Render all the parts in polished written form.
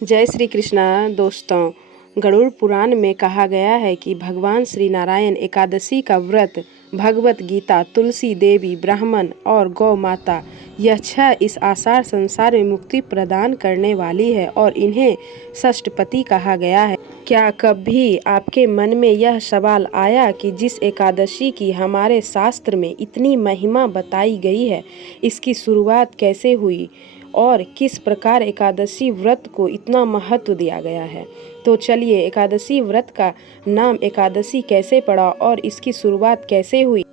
जय श्री कृष्णा दोस्तों। गरुड़ पुराण में कहा गया है कि भगवान श्री नारायण एकादशी का व्रत भगवत गीता, तुलसी देवी, ब्राह्मण और गौ माता, यह 6 इस आषाढ़ संसार में मुक्ति प्रदान करने वाली है और इन्हें षष्ठपति कहा गया है। क्या कभी आपके मन में यह सवाल आया कि जिस एकादशी की हमारे शास्त्र में इतनी महिमा बताई गई है, इसकी शुरुआत कैसे हुई और किस प्रकार एकादशी व्रत को इतना महत्व दिया गया है? तो चलिए, एकादशी व्रत का नाम एकादशी कैसे पड़ा और इसकी शुरुआत कैसे हुई?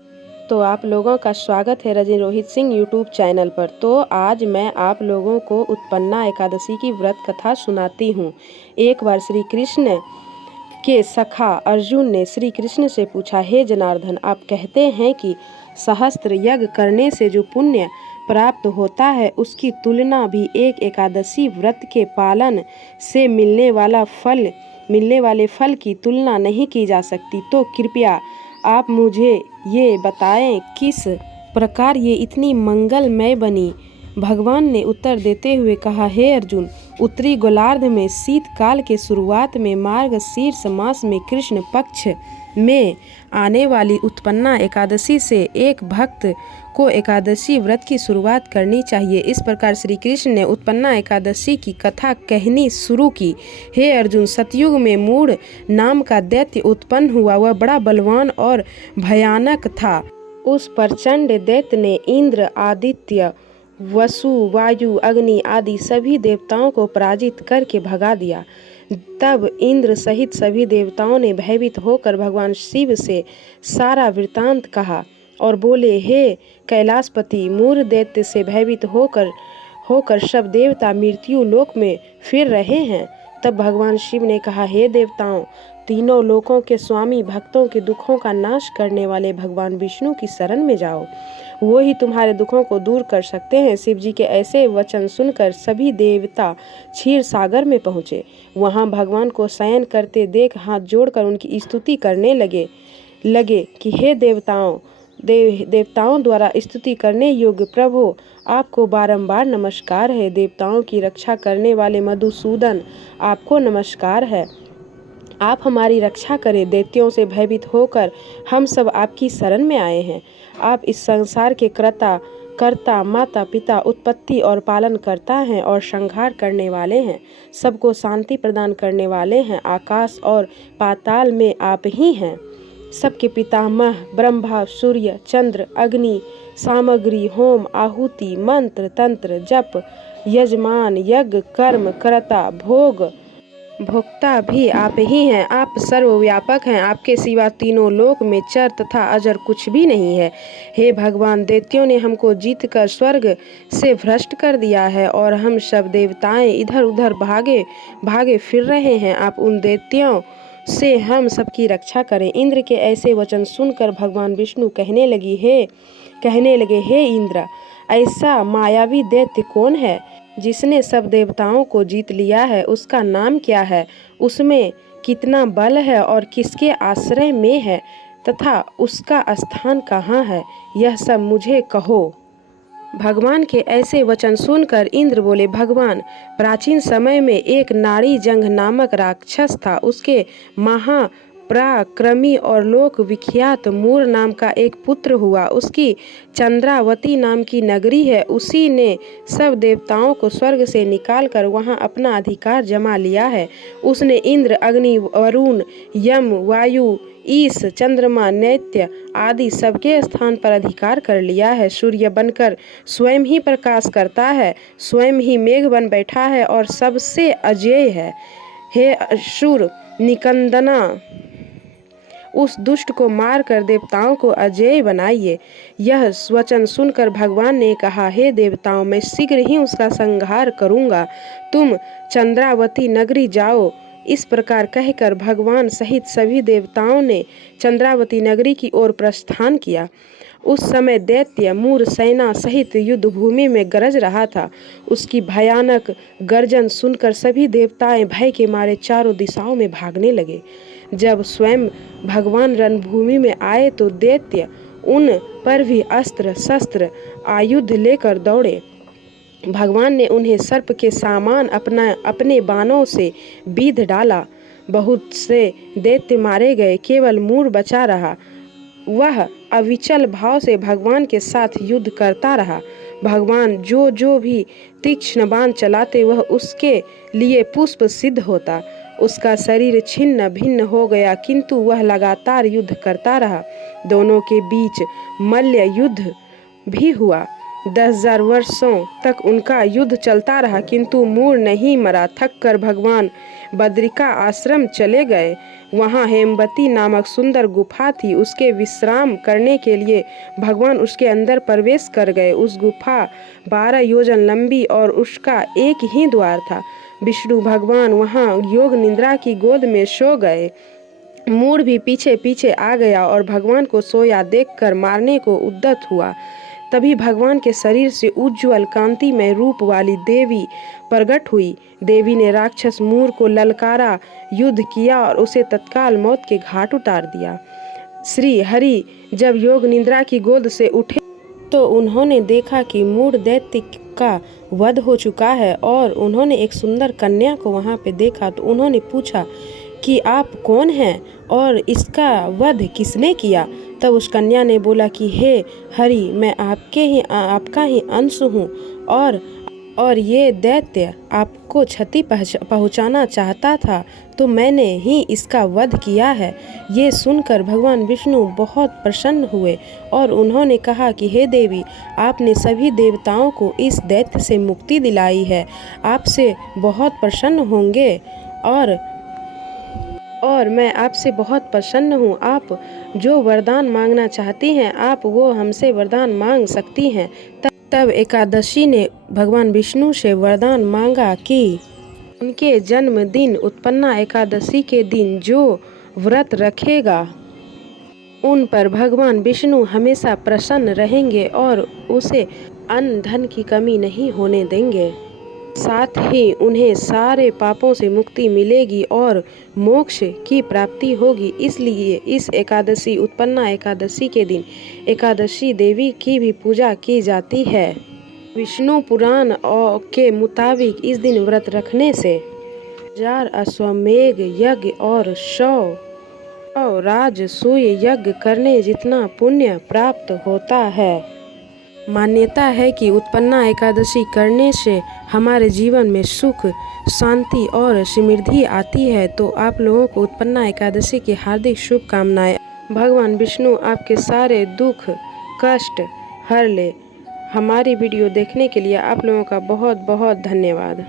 तो आप लोगों का स्वागत है रजनी रोहित सिंह यूट्यूब चैनल पर। तो आज मैं आप लोगों को उत्पन्ना एकादशी की व्रत कथा सुनाती हूँ। एक बार श्री कृष्ण के सखा अर्जुन ने श्री कृष्ण से पूछा, हे जनार्दन, आप कहते हैं कि सहस्त्र यज्ञ करने से जो पुण्य प्राप्त होता है उसकी तुलना भी एक एकादशी व्रत के पालन से मिलने वाले फल की तुलना नहीं की जा सकती। तो कृपया आप मुझे ये बताएं किस प्रकार ये इतनी मंगलमय बनी। भगवान ने उत्तर देते हुए कहा, हे अर्जुन, उत्तरी गोलार्ध में शीतकाल के शुरुआत में मार्गशीर्ष मास में कृष्ण पक्ष में आने वाली उत्पन्ना एकादशी से एक भक्त को एकादशी व्रत की शुरुआत करनी चाहिए। इस प्रकार श्री कृष्ण ने उत्पन्ना एकादशी की कथा कहनी शुरू की। हे अर्जुन, सतयुग में मूढ़ नाम का दैत्य उत्पन्न हुआ। वह बड़ा बलवान और भयानक था। उस प्रचंड दैत्य ने इंद्र, आदित्य, वसु, वायु, अग्नि आदि सभी देवताओं को पराजित करके भगा दिया। तब इंद्र सहित सभी देवताओं ने भयभीत होकर भगवान शिव से सारा वृतांत कहा और बोले, हे कैलाशपति, मूढ़ दैत्य से भयभीत होकर सब देवता मृत्यु लोक में फिर रहे हैं। तब भगवान शिव ने कहा, हे देवताओं, तीनों लोकों के स्वामी, भक्तों के दुखों का नाश करने वाले भगवान विष्णु की शरण में जाओ, वो ही तुम्हारे दुखों को दूर कर सकते हैं। शिव जी के ऐसे वचन सुनकर सभी देवता क्षीर सागर में पहुँचे। वहाँ भगवान को शयन करते देख हाथ जोड़कर उनकी स्तुति करने लगे कि हे देवताओं द्वारा स्तुति करने योग्य प्रभु, आपको बारंबार नमस्कार है। देवताओं की रक्षा करने वाले मधुसूदन, आपको नमस्कार है। आप हमारी रक्षा करें। दैत्यों से भयभीत होकर हम सब आपकी शरण में आए हैं। आप इस संसार के कर्ता, माता पिता, उत्पत्ति और पालन करता हैं और संहार करने वाले हैं। सबको शांति प्रदान करने वाले हैं। आकाश और पाताल में आप ही हैं। सबके पितामह ब्रह्मा, सूर्य, चंद्र, अग्नि, सामग्री, होम, आहुति, मंत्र, तंत्र, जप, यजमान, यज्ञ, कर्म, कर्ता, भोक्ता भी आप ही हैं। आप सर्वव्यापक हैं। आपके सिवा तीनों लोक में चर तथा अजर कुछ भी नहीं है। हे भगवान, दैत्यों ने हमको जीतकर स्वर्ग से भ्रष्ट कर दिया है और हम सब देवताएं इधर उधर भागे फिर रहे हैं। आप उन दैत्यों से हम सबकी रक्षा करें। इंद्र के ऐसे वचन सुनकर भगवान विष्णु कहने लगे, हे इंद्र, ऐसा मायावी दैत्य कौन है जिसने सब देवताओं को जीत लिया है? उसका नाम क्या है? उसमें कितना बल है और किसके आश्रय में है तथा उसका स्थान कहाँ है? यह सब मुझे कहो। भगवान के ऐसे वचन सुनकर इंद्र बोले, भगवान, प्राचीन समय में एक नाड़ी जंग नामक राक्षस था। उसके महापराक्रमी और लोक विख्यात मूर नाम का एक पुत्र हुआ। उसकी चंद्रावती नाम की नगरी है। उसी ने सब देवताओं को स्वर्ग से निकालकर वहां अपना अधिकार जमा लिया है। उसने इंद्र, अग्नि, वरुण, यम, वायु, ईश, चंद्रमा, नैत्य आदि सबके स्थान पर अधिकार कर लिया है। सूर्य बनकर स्वयं ही प्रकाश करता है, स्वयं ही मेघ बन बैठा है और सबसे अजेय है। हे असुर निकंदना, उस दुष्ट को मारकर देवताओं को अजेय बनाइए। यह वचन सुनकर भगवान ने कहा, हे देवताओं, मैं शीघ्र ही उसका संहार करूंगा। तुम चंद्रावती नगरी जाओ। इस प्रकार कहकर भगवान सहित सभी देवताओं ने चंद्रावती नगरी की ओर प्रस्थान किया। उस समय दैत्य मूर सेना सहित युद्ध भूमि में गरज रहा था। उसकी भयानक गर्जन सुनकर सभी देवताएं भय के मारे चारों दिशाओं में भागने लगे। जब स्वयं भगवान रणभूमि में आए तो दैत्य उन पर भी अस्त्र शस्त्र आयुध लेकर दौड़े। भगवान ने उन्हें सर्प के सामान अपने बाणों से बीध डाला। बहुत से दैत्य मारे गए, केवल मूढ़ बचा रहा। वह अविचल भाव से भगवान के साथ युद्ध करता रहा। भगवान जो भी तीक्ष्ण बाण चलाते वह उसके लिए पुष्प सिद्ध होता। उसका शरीर छिन्न भिन्न हो गया, किंतु वह लगातार युद्ध करता रहा। दोनों के बीच मल्ल युद्ध भी हुआ। 10,000 वर्षों तक उनका युद्ध चलता रहा, किंतु मूढ़ नहीं मरा। थक कर भगवान बद्रिका आश्रम चले गए। वहाँ हेमवती नामक सुंदर गुफा थी। उसके विश्राम करने के लिए भगवान उसके अंदर प्रवेश कर गए। उस गुफा 12 योजन लंबी और उसका एक ही द्वार था। विष्णु भगवान वहाँ योग निद्रा की गोद में सो गए। मूढ़ भी पीछे पीछे आ गया और भगवान को सोया देखकर मारने को उद्यत हुआ। तभी भगवान के शरीर से उज्ज्वल कांतिमय रूप वाली देवी प्रकट हुई। देवी ने राक्षस मूढ़ को ललकारा, युद्ध किया और उसे तत्काल मौत के घाट उतार दिया। श्री हरि जब योग निद्रा की गोद से उठे तो उन्होंने देखा कि मूढ़ दैत्य का वध हो चुका है और उन्होंने एक सुंदर कन्या को वहाँ पे देखा। तो उन्होंने पूछा कि आप कौन हैं और इसका वध किसने किया। तब उस कन्या ने बोला कि हे हरि, मैं आपका ही अंश हूँ और ये दैत्य आपको क्षति पहुँचाना चाहता था, तो मैंने ही इसका वध किया है। ये सुनकर भगवान विष्णु बहुत प्रसन्न हुए और उन्होंने कहा कि हे देवी, आपने सभी देवताओं को इस दैत्य से मुक्ति दिलाई है। आपसे बहुत प्रसन्न होंगे और मैं आपसे बहुत प्रसन्न हूँ। आप जो वरदान मांगना चाहती हैं, आप वो हमसे वरदान मांग सकती हैं। तब एकादशी ने भगवान विष्णु से वरदान मांगा कि उनके जन्मदिन उत्पन्ना एकादशी के दिन जो व्रत रखेगा उन पर भगवान विष्णु हमेशा प्रसन्न रहेंगे और उसे अन्न धन की कमी नहीं होने देंगे। साथ ही उन्हें सारे पापों से मुक्ति मिलेगी और मोक्ष की प्राप्ति होगी। इसलिए इस एकादशी उत्पन्ना एकादशी के दिन एकादशी देवी की भी पूजा की जाती है। विष्णु पुराण के मुताबिक इस दिन व्रत रखने से 1000 अश्वमेध यज्ञ और 100 राजसूय यज्ञ करने जितना पुण्य प्राप्त होता है। मान्यता है कि उत्पन्ना एकादशी करने से हमारे जीवन में सुख, शांति और समृद्धि आती है। तो आप लोगों को उत्पन्ना एकादशी की हार्दिक शुभकामनाएं। भगवान विष्णु आपके सारे दुख कष्ट हर ले। हमारी वीडियो देखने के लिए आप लोगों का बहुत बहुत धन्यवाद।